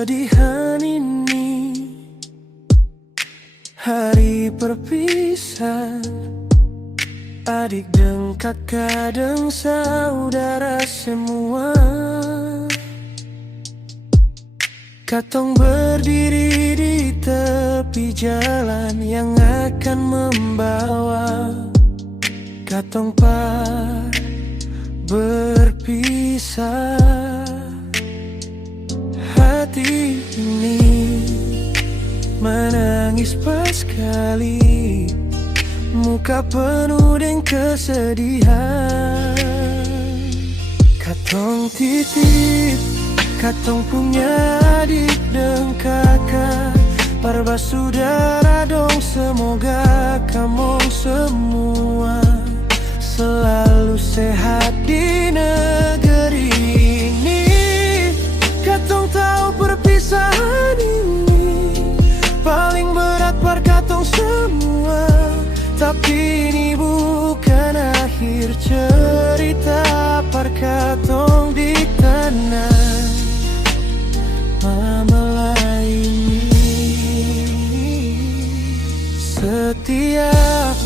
kesedihan ini, hari perpisahan adik dan kakak dan saudara semua. Katong berdiri di tepi jalan yang akan membawa katong berpisah. Hati ini menangis pas kali, muka penuh dengan kesedihan. Katong titip, katong punya adik dan kakak, para saudara dong, semoga kamu semua selalu sehat di negeri ini. Katong tahu perpisahan ini paling berat par katong semua, tapi ini bukan akhir cerita par katong di tanah Mamala ini. Setiap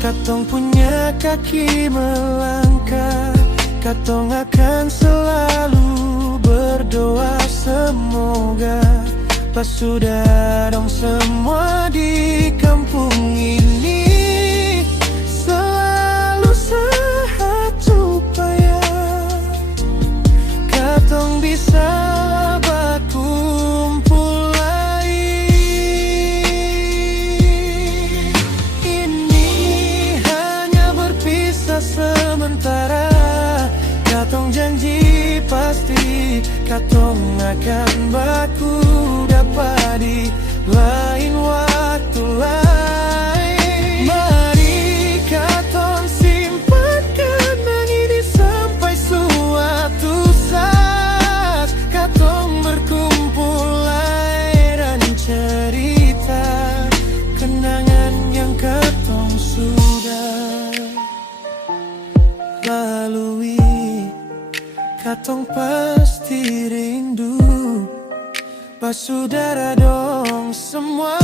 katong punya kaki melangkah, katong akan selalu berdoa semoga pas sudah dong semua di kampung ini selalu sehat, supaya katong bisa berkumpul lagi. Ini hanya berpisah sementara, katong janji pasti katong akan baku dapat di lain waktu lain. Mari katong simpan kenang ini sampai suatu saat katong berkumpul lagi dan cerita kenangan yang katong sudah lalui. Katong pasti rindu pas saudara dong semua.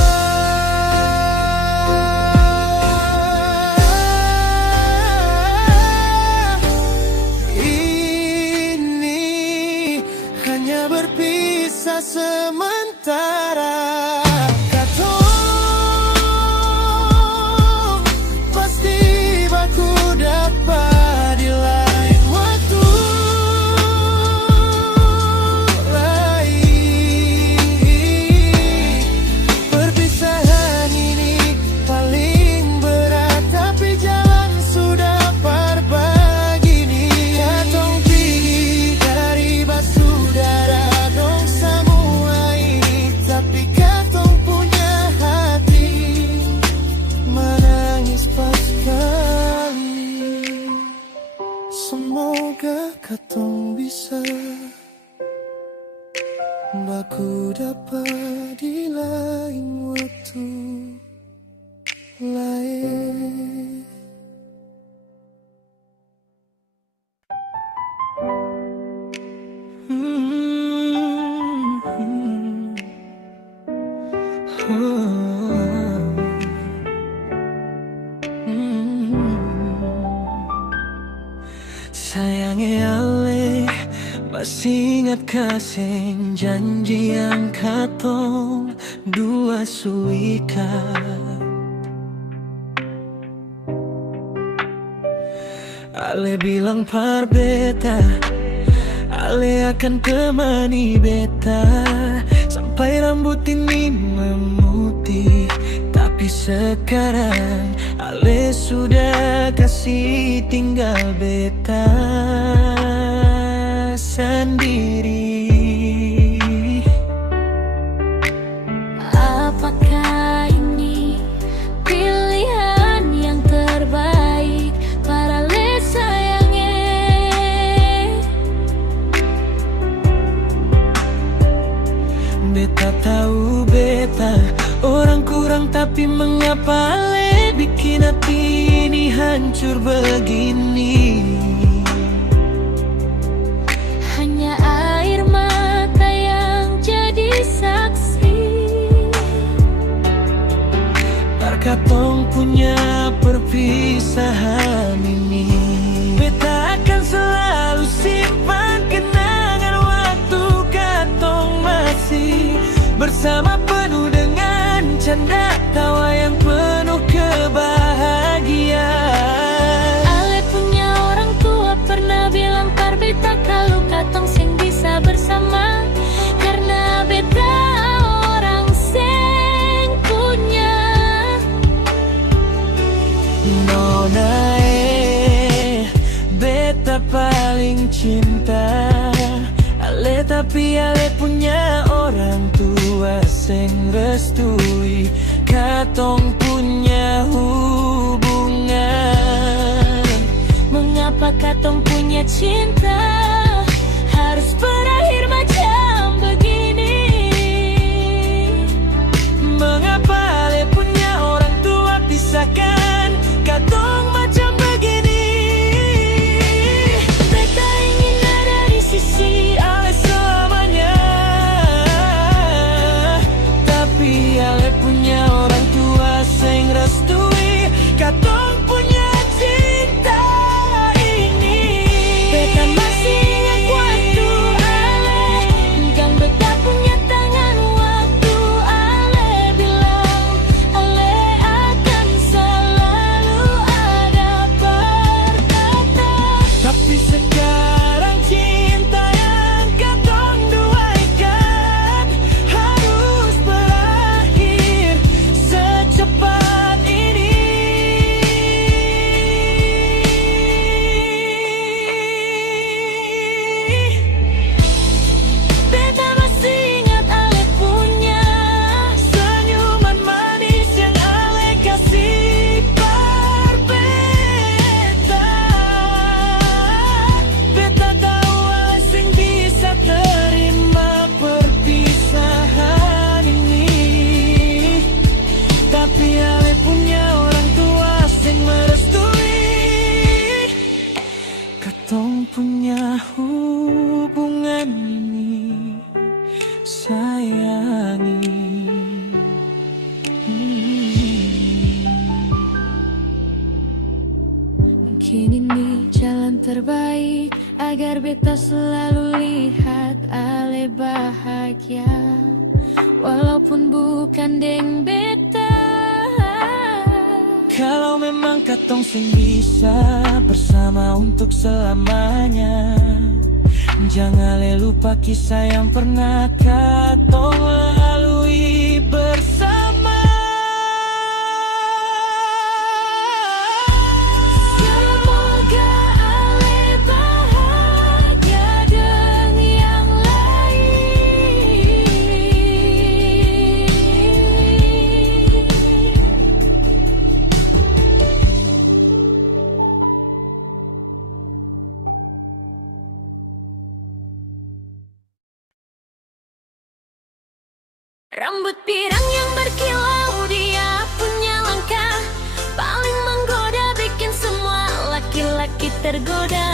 Ini hanya berpisah sementara, katong pasti baku dapat di lain waktu. Semoga katong bisa baku dapat di lain waktu lain. Sayangnya ale masih ingat kasih janji yang katong dua suikat. Ale bilang par beta, ale akan temani beta sampai rambut ini memutih. Tapi sekarang ale sudah kasih tinggal beta sendiri. Apakah ini pilihan yang terbaik para le sayangnya? Beta tahu beta orang kurang, tapi mengapa le bikin hati ini hancur begini? Hanya air mata yang jadi bersama penuh dengan canda tawa yang penuh kebahagiaan. Ale punya orang tua pernah bilang par beta kalau katong sing bisa bersama, karena beta orang sing punya. Nona beta paling cinta Ale, tapi Ale punya orang tua sing restui katong punya hubungan. Mengapa katong punya cinta harus berakhir macam begini? Mengapa Ale punya orang tua pisahkan katong macam begini? Beta ingin ada di sisi Ale selamanya, tapi Ale punya orang tua sing restui katong punya cinta ini. beta masih ingat waktu Ale gang beta punya tangan, waktu Ale bilang Ale akan selalu ada berkata. Tapi sekarang cinta yang katong dua ikat harus berakhir secepat ini. Beta masih ingat Ale punya Senyuman manis yang Ale kasih par beta. Beta tahu Ale sing bisa terima perpisahan ini, tapi Ale punya orang tua sing merestui katong punya hubungan ini, sayangi. Mungkin ini jalan terbaik agar beta selalu lihat Ale bahagia, walaupun bukan deng beta. Kalau memang katong sing bisa bersama untuk selamanya, jangan lupa kisah yang pernah katong lalui bersama. Semoga Ale bahagia dengan yang lain. Rambut pirang yang berkilau, dia punya langkah paling menggoda, bikin semua laki-laki tergoda.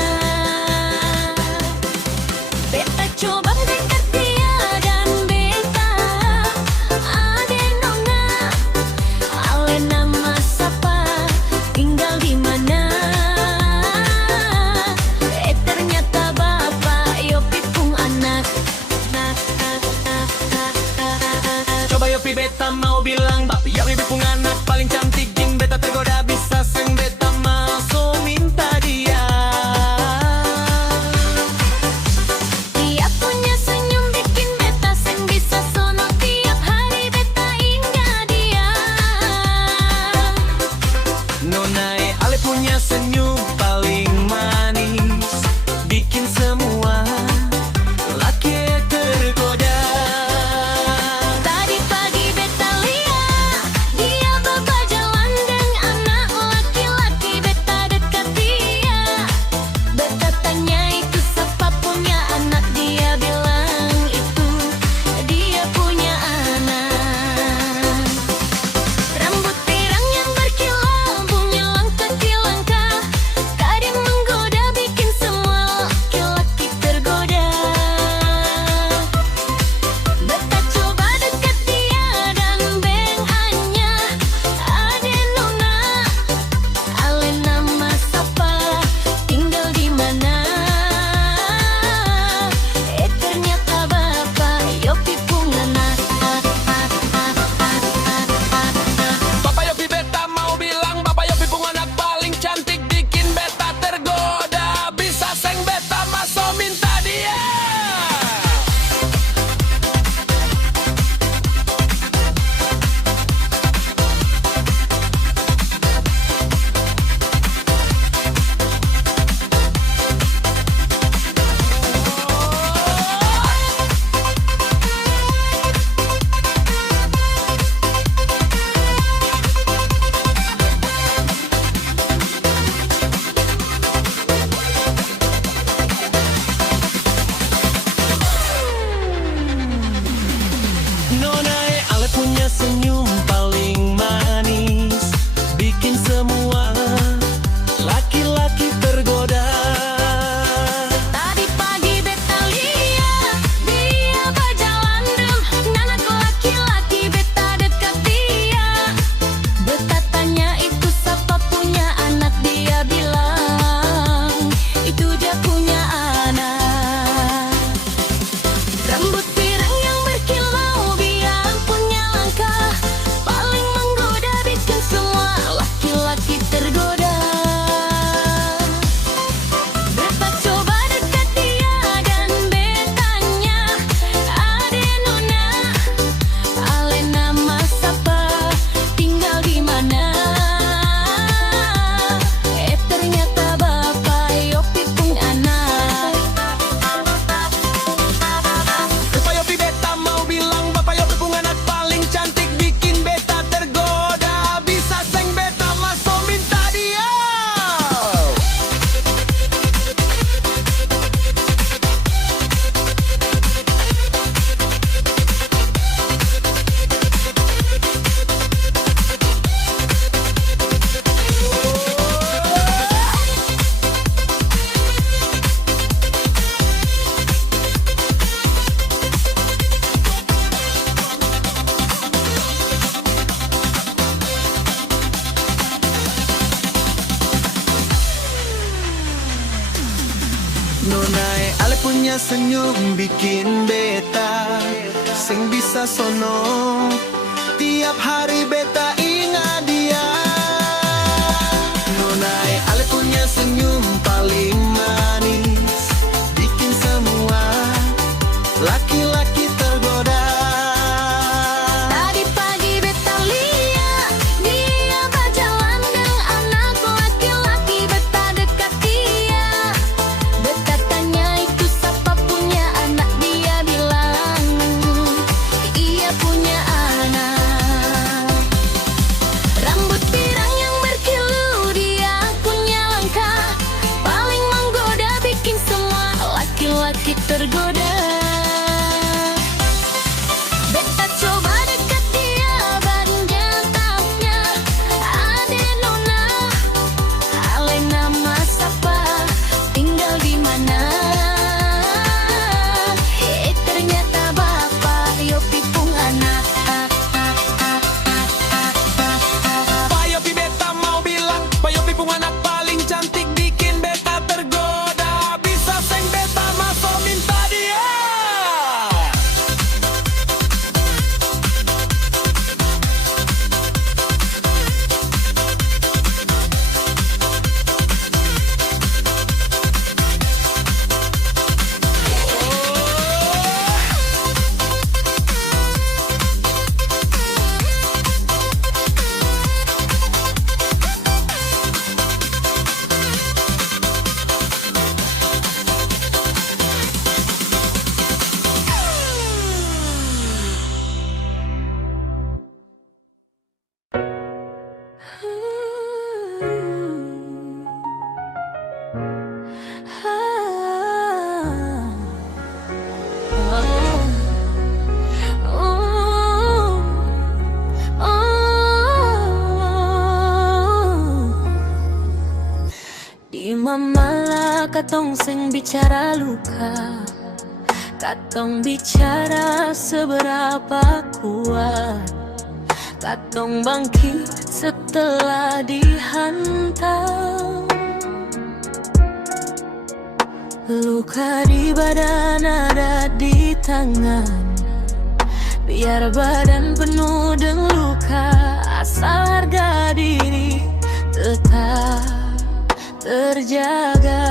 Beta coba dekat dia dan beta ade nona, Ale nama siapa, tinggal di mana? Ternyata bapak yo pipung anak. Coba Yopi beta mau bilang bapak yang ibu pung anak paling cantik, jing beta tergoda bisa seng beta masuk minta dia. Dia punya senyum bikin beta seng bisa sono, tiap hari beta ingat dia. Nona Ale punya senyum paling manis, bikin semua laki tergoda. Tadi pagi beta lihat dia bawa jalan dengan anak laki-laki. punya senyum bikin beta sing bisa sono. Tiap hari beta ingat dia. Nonai ale punya senyum paling manis, bikin semua laki-laki tergoda. Tadi pagi beta lihat dia berjalan dengan anak laki-laki, beta dekat dia. Beta tanya itu siapa punya anak, dia bilang ia punya anak. Rambut pirang yang berkilau, dia punya langkah paling menggoda, bikin semua laki-laki tergoda. Beta coba dekat dia, badannya tanya, ade nona, ale nama siapa, tinggal di mana? Ternyata bapak Yopi pung anak. Pak Yopi beta mau bilang, Pak Yopi pun anak paling cantik, bikin beta tergoda. Bisa seng beta masuk minta dia. Di mamala katong sing bicara luka, katong bicara seberapa kuat, katong bangkit setelah dihantam. Luka di badan ada di tangan, biar badan penuh dengan luka, asal harga diri tetap terjaga.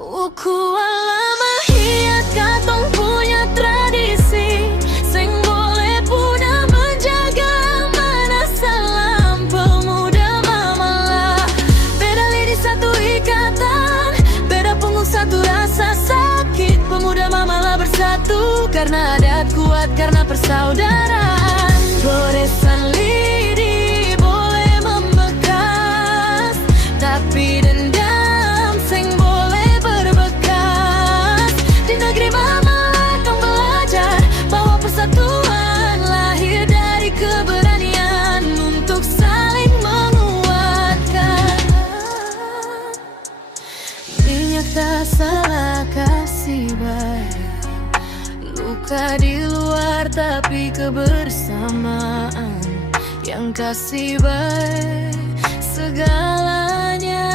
Uku alama hiat katong punya tradisi, sing boleh puna menjaga mana salam pemuda mamala. Beda lidi satu ikatan, beda punggung satu rasa sakit. Pemuda mamala bersatu karena adat kuat, karena persaudaraan. Goresan lidi boleh membekas, tapi dendam sing boleh berbekas. Di negeri mamala kau belajar bahwa persatuan lahir dari keberanian untuk saling menguatkan. Minyak tak salah kasih baik, luka di luar tapi kebersamaan yang kasih baik segalanya.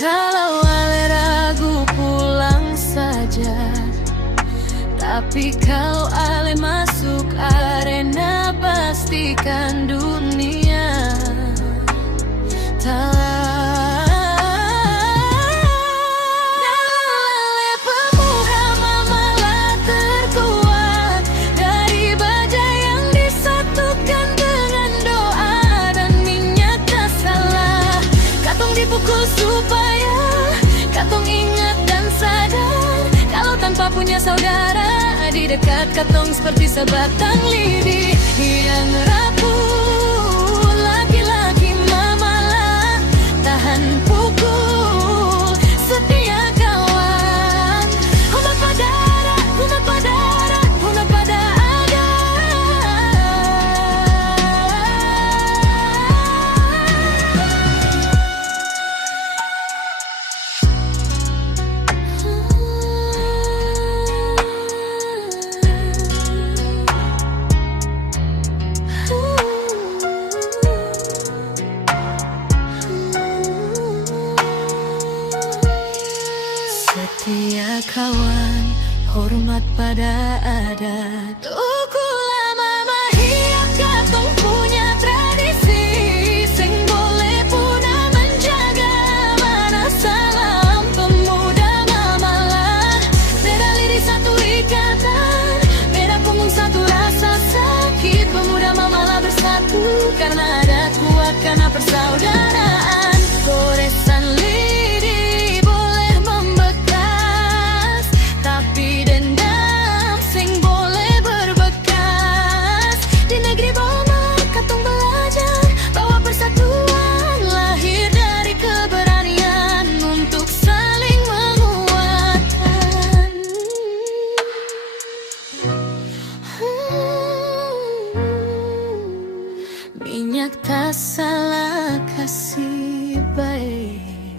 Kalau ale ragu pulang saja, tapi kalau ale masuk arena pastikan dunia tak. Supaya katong ingat dan sadar, kalau tanpa punya saudara di dekat katong seperti sebatang lidi yang rapuh. Laki-laki mamala tahan pukul, setia kawan. Hamba padara, hamba padara, hamba pada ada. Iya kawan, hormat pada adat. Tuku lama mahia katong punya tradisi, sing boleh puna menjaga mana salam pemuda mamalah. Beda lirik satu ikatan, beda punggung satu rasa sakit. Pemuda mamalah bersatu karena ada kuat, karena persaudaraan. Goresan lidi boleh membekas, tapi dendam sing boleh berbekas. Di negeri Boma katong belajar bahwa persatuan lahir dari keberanian untuk saling menguatkan. Minyak tak salah kasih baik,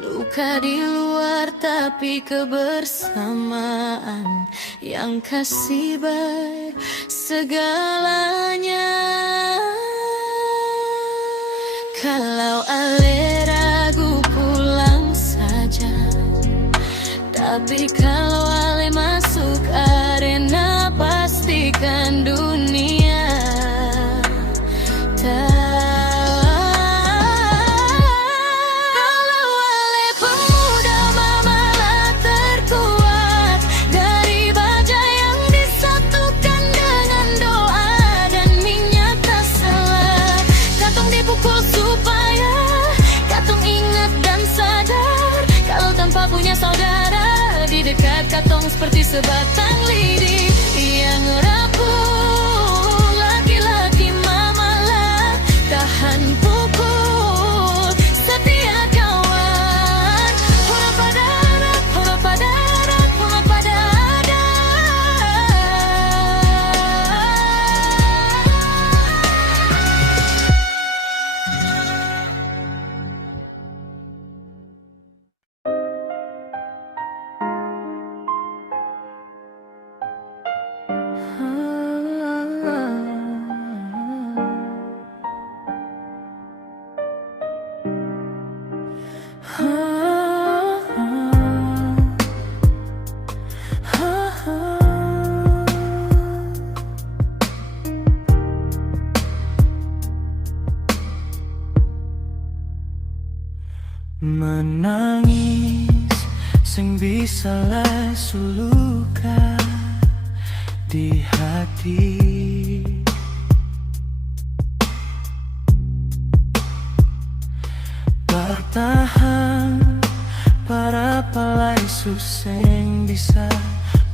luka di luar tapi kebersamaan yang kasih baik segalanya. Kalau ale ragu pulang saja, tapi kalau ale masuk arena pastikan dunia kalau ale pemuda mamalah terkuat dari baja yang disatukan dengan doa dan minyak tak salah. Katong dipukul supaya katong ingat dan sadar kalau tanpa punya saudara di dekat katong seperti sebatang lidi yang rapuh. Laki-laki mamalah tahan pukul setia kawan. Hora pada adat, hora pada adat, hora pada menangis sing bisa lesu luka di hati. Bertahan para palai suseng bisa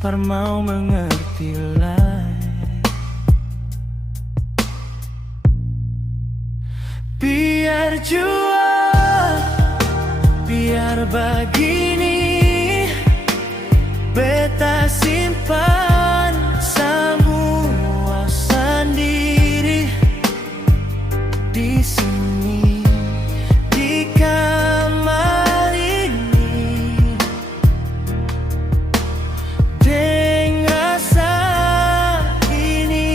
par mau mengerti lah. Biar jual, biar begini, beta simpan semua sendiri di sini, di kamar ini, dengan rasa ini.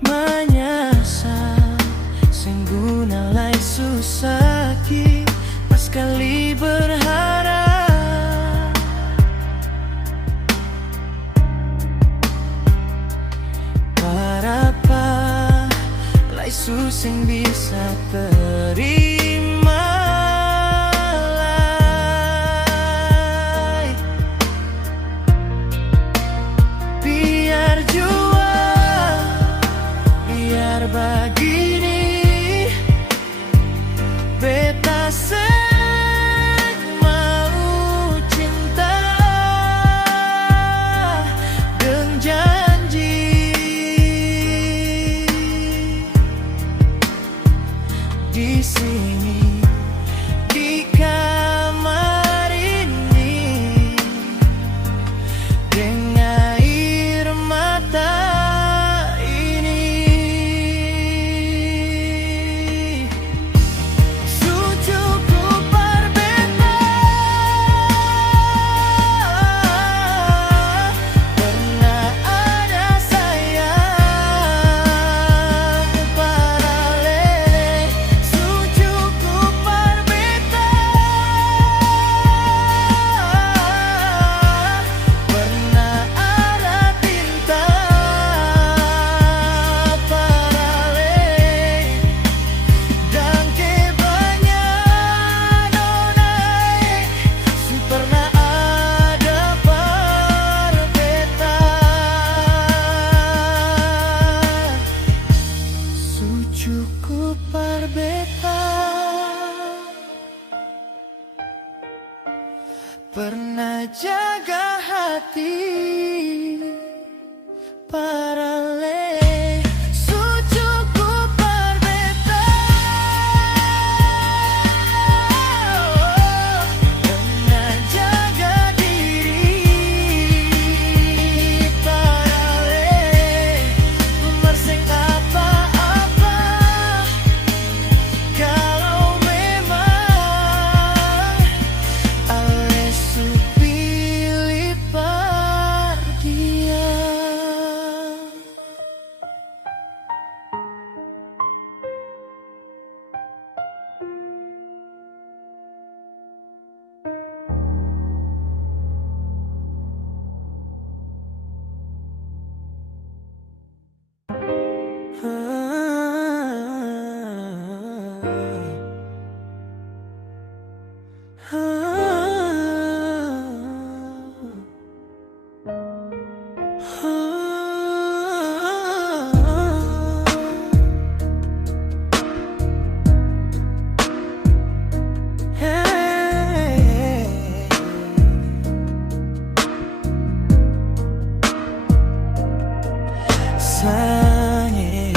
Menyesal sengguna lai susaki pas kali berharap. Berapa lai suseng bisa terima lai. Biar jual, biar begini, beta sek mau cinta dengan janji di sini, di kamar ini, dengan air mata ini. Sucuku berbeda, pernah ada sayang kepada lele. Sucuku pernah jaga hati para le sucuku berbeda. Pernah jaga diri para le mersing apa-apa. Kalau memang ale supili par dia. Sange,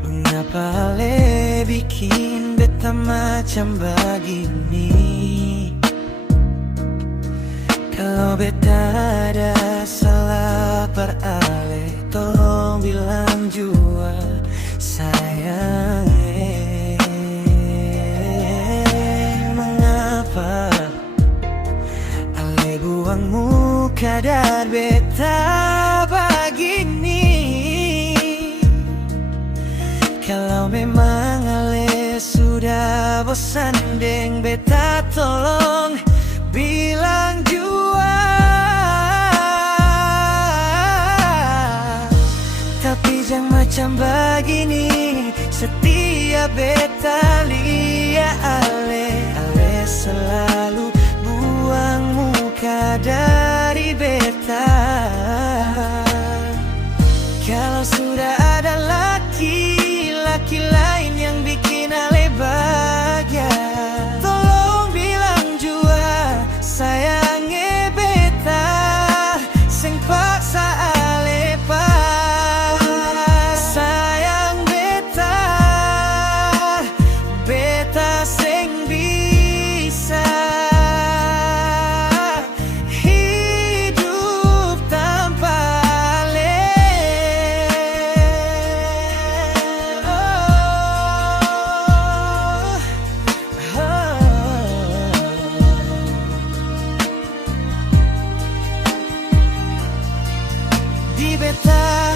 mengapa le bikin beta macam begini? Kalau beta ada salah per ale, tolong bilang jua sayang. Mengapa ale buang muka dan beta begini? Kalau memang ale sudah bosan deng beta, tolong bilang jua. Tapi jangan macam begini, setiap beta lihat ale selalu buang muka dari beta. Kalau sudah ada laki lain yang bikin ale bahagia, tolong bilang jua sayangnya beta, sing paksa ale pa. Sayang beta, beta sing bisa hidup tanpa ale. Di beta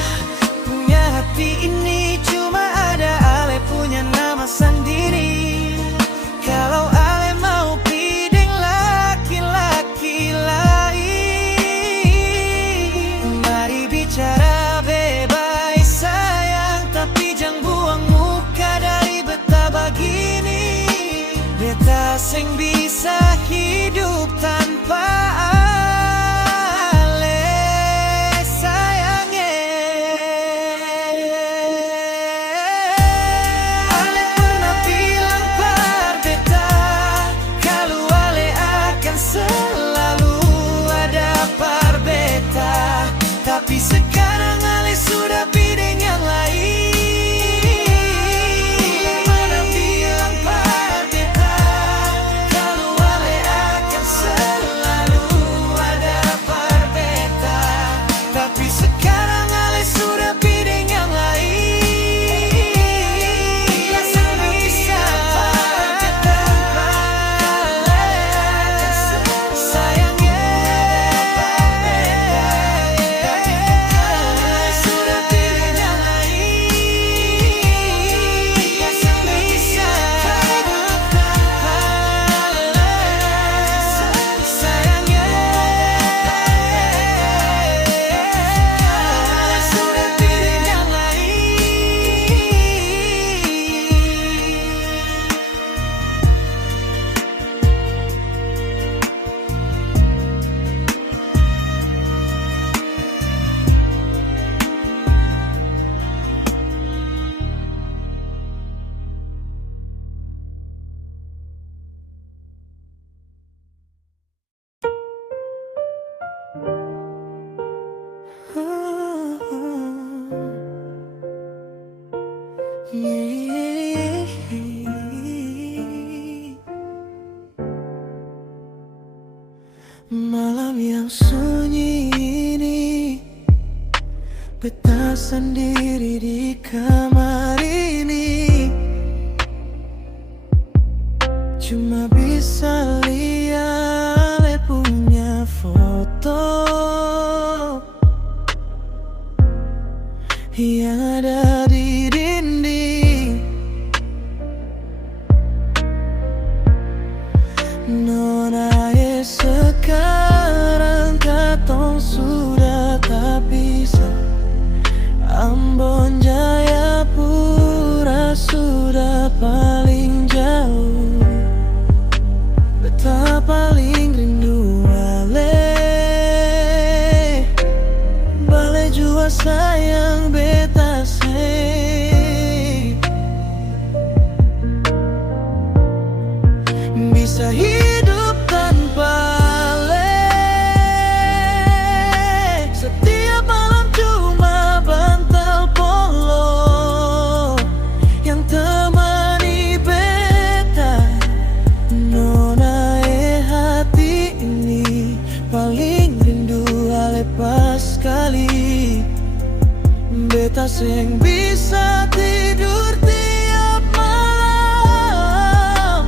punya hati ini cuma ada ale punya nama sendiri. Kalau ale mau pideng laki-laki lain, mari bicara bebas sayang, tapi jangan buang muka dari beta begini. Beta sing bisa hidup tanpa ale sayangnya. Ale pernah bilang par beta, kalau ale akan selalu ada par beta. Tapi sekarang ale sudah pideng yang lain. Pernah bilang par beta, kalau ale sendiri di kamar ini, cuma bisa lihat punya foto yang ada di dinding. Nona sekarang katong sudah tak bisa. Ambon Jayapura sudah paling jauh. Beta paling rindu Bale jua sayang beta say. Bisa hidup tanpa Ale. Setiap malam cuma bantal polo yang temani beta. Nona hati ini paling rindu Ale pas kali. Beta seng bisa tidur tiap malam.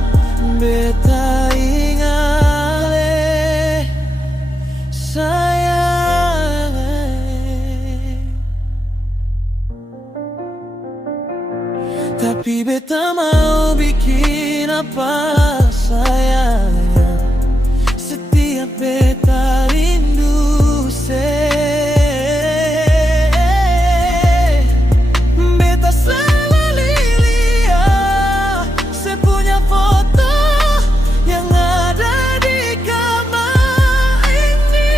Beta ingat Ale sayang. Tapi beta mau bikin apa sayang. Setiap beta rindu beta selalu lihat saya punya foto yang ada di kamar ini.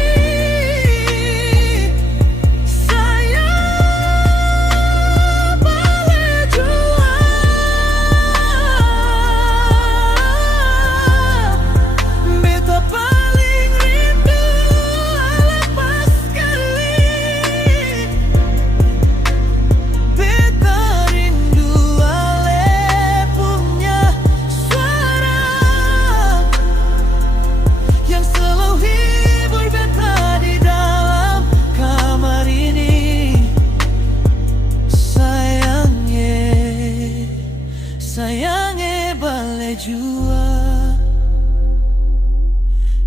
Saya boleh jual. Beta paling rindu lepas sekali. Beta rindu Ale punya suara yang selalu hibur beta di dalam kamar ini. Sayangnya bale jua.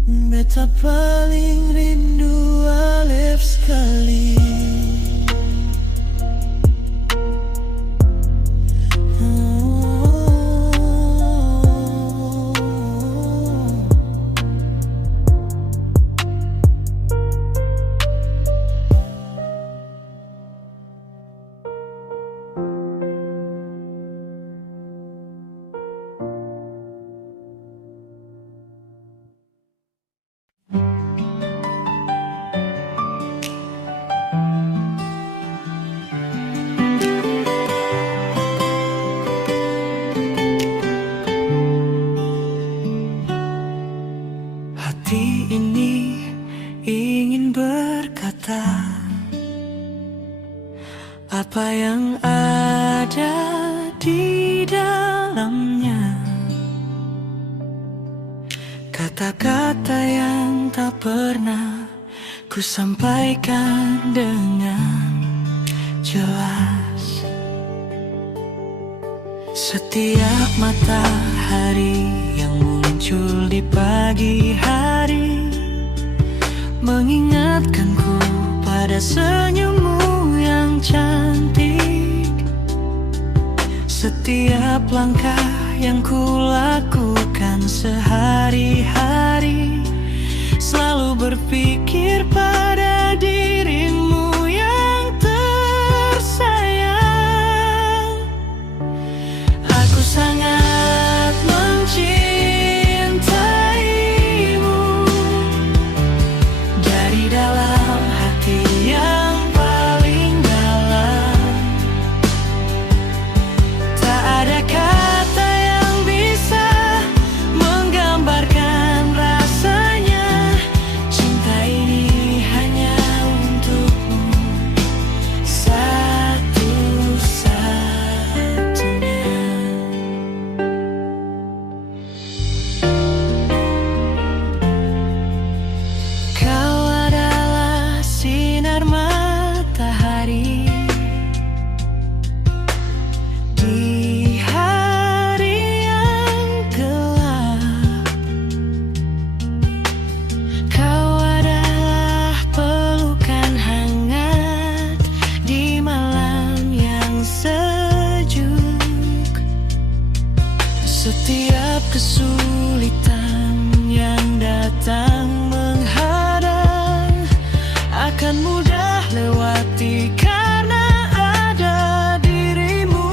Beta paling rindu Ale sekali. Hati ini ingin berkata apa yang ada di dalamnya. Kata-kata yang tak pernah ku sampaikan dengan jelas. Setiap matahari yang muncul di pagi hari mengingatkanku pada senyummu yang cantik. Setiap langkah yang ku lakukan sehari-hari selalu berpikir pada dirimu yang tersayang. Aku sangat mencintaimu dari dalam hati yang paling dalam. Tak ada kata yang bisa menggambarkan rasanya. Cinta ini hanya Setiap kesulitan yang datang menghadang akan mudah lewati karena ada dirimu.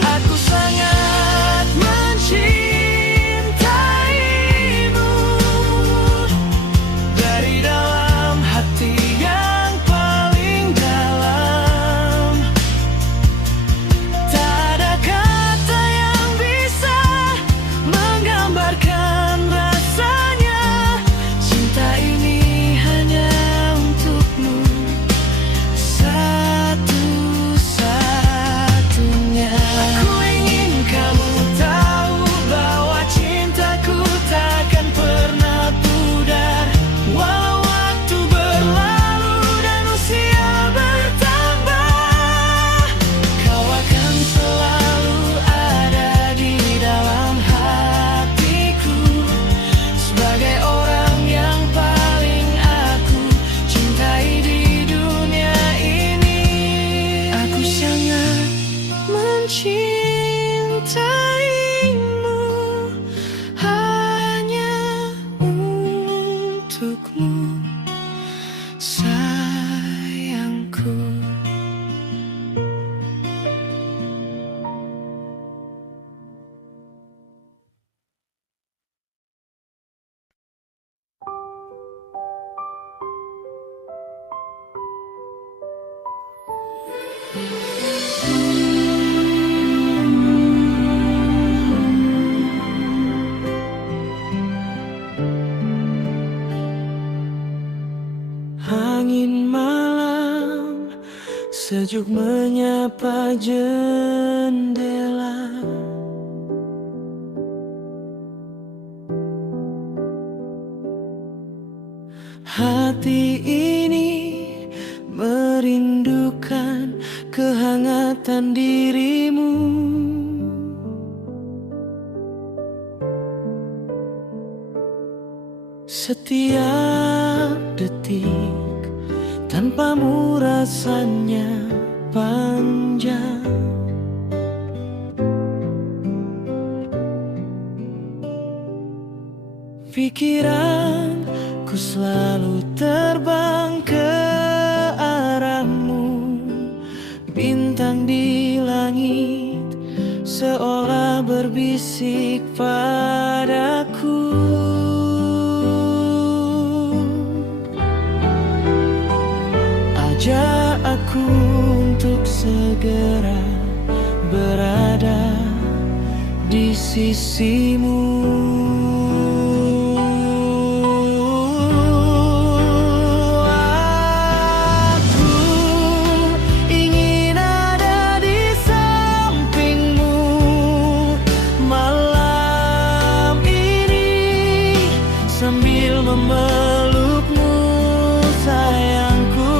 Aku sangat mencintaimu dari dalam hati yang paling dalam. Tak ada kata yang bisa menggambarkan rasanya. Cinta ini hanya untukmu, satu-satunya. Aku ingin kamu tahu bahwa cintaku takkan pernah pudar. Walau waktu berlalu dan usia bertambah, kau akan selalu ada di dalam hatiku, sebagai orang yang paling aku cintai di dunia ini. Aku sangat mencintaimu hanya untukmu, sayangku. Angin malam sejuk menyapa jendela. Hati ini merindukan kehangatan dirimu. Setiap detik tanpamu rasanya panjang. Pikiranku selalu terbang ke arahmu. Bintang di langit seolah berbisik padaku. Ajak aku untuk segera berada di sisimu. Aku ingin ada di sampingmu malam ini, sambil memelukmu sayangku.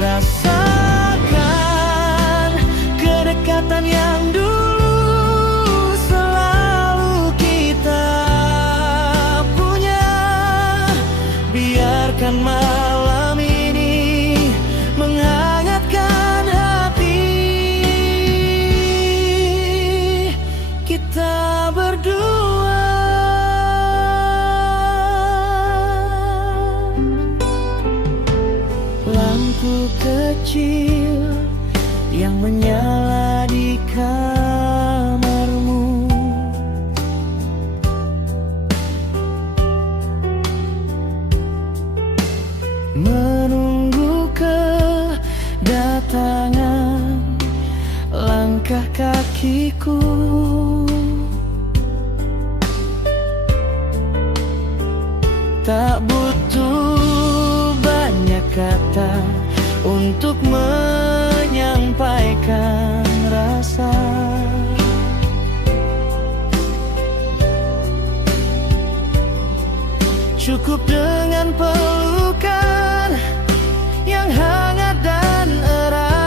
Rasakan kedekatan yang dulu selalu kita punya. Biarkan malam ini menghangatkan hati kita berdua. Lampu kecil yang menyala di kamarmu, menunggu kedatangan langkah kakiku. Tak butuh banyak kata untuk menyampaikan rasa. Cukup dengan pelukan yang hangat dan erat.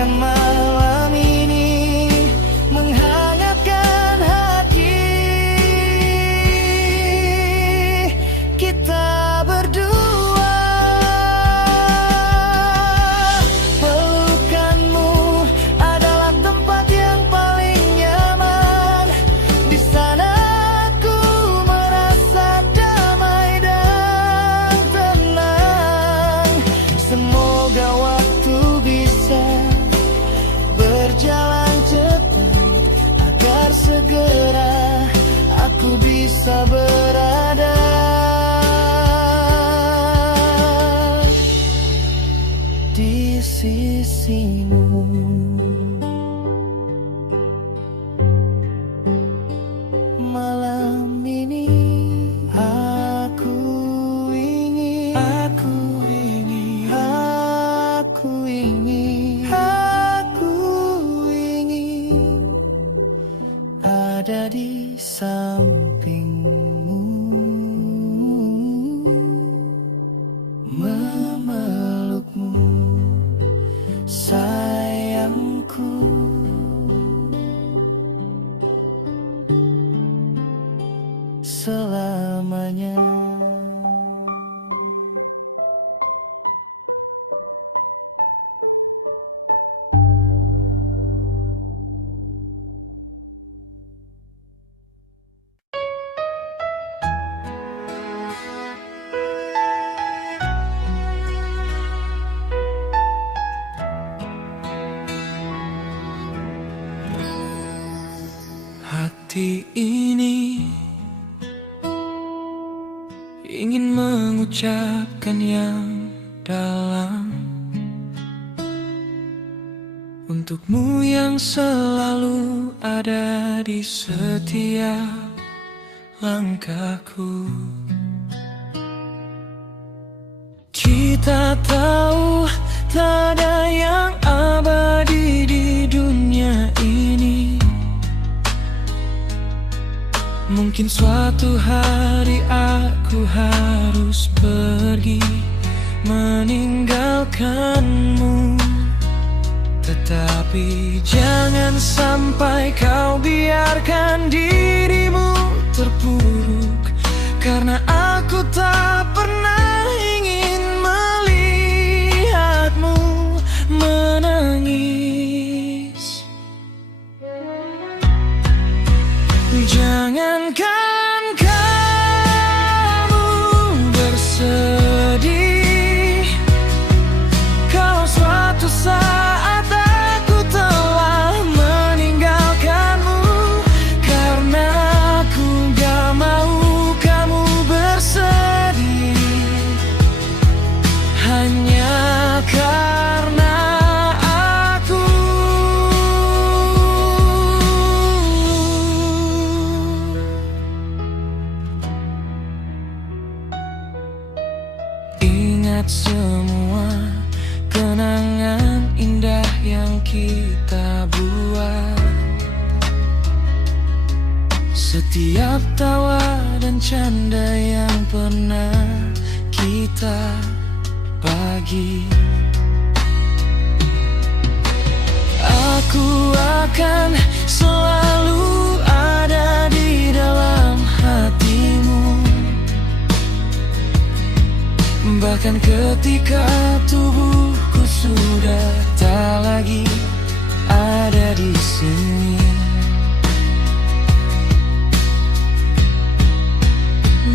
biarkan malam ini menghangatkan hati kita berdua. Pelukanmu adalah tempat yang paling nyaman. Di sana aku merasa damai dan tenang. Semoga waktu bisa berjalan cepat agar segera aku bisa berada di sisimu. Malam ini aku ingin ada di sampingmu, memelukmu, sayangku. Selamanya. Hati ini ingin mengucapkan yang dalam untukmu yang selalu ada di setiap langkahku. Kita tahu tak ada yang abadi di dunia ini. Mungkin suatu hari aku harus pergi meninggalkanmu, tetapi jangan sampai kau biarkan dirimu terpuruk, karena aku tak pernah ingin melihatmu menangis. Jangankan kamu bersedih kalau suatu saat aku telah meninggalkanmu, karena aku gak mau kamu bersedih hanya karena aku. Ingat semua kenangan indah yang kita buat, setiap tawa dan canda yang pernah kita bagi. Aku akan selalu ada di dalam hatimu, bahkan ketika tubuhku sudah tak lagi ada di sini.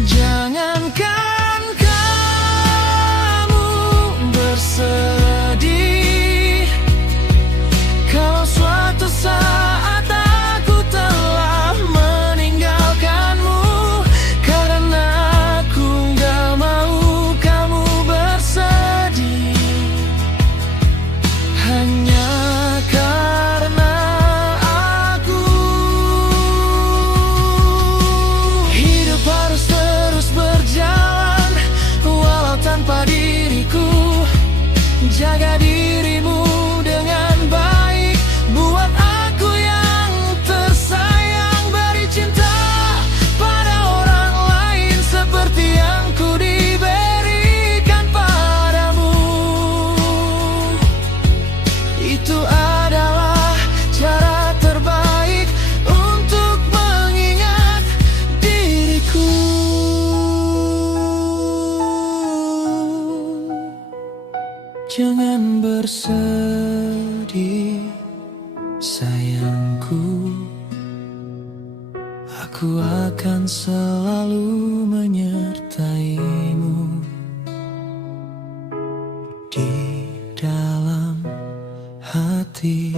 Jangankan kamu bersedih kalau suatu saat aku telah meninggalkanmu, karena aku gak mau kamu bersedih itu adalah cara terbaik untuk mengingat diriku. Jangan bersedih, sayangku. Aku akan selalu menyertaimu di dalam hati.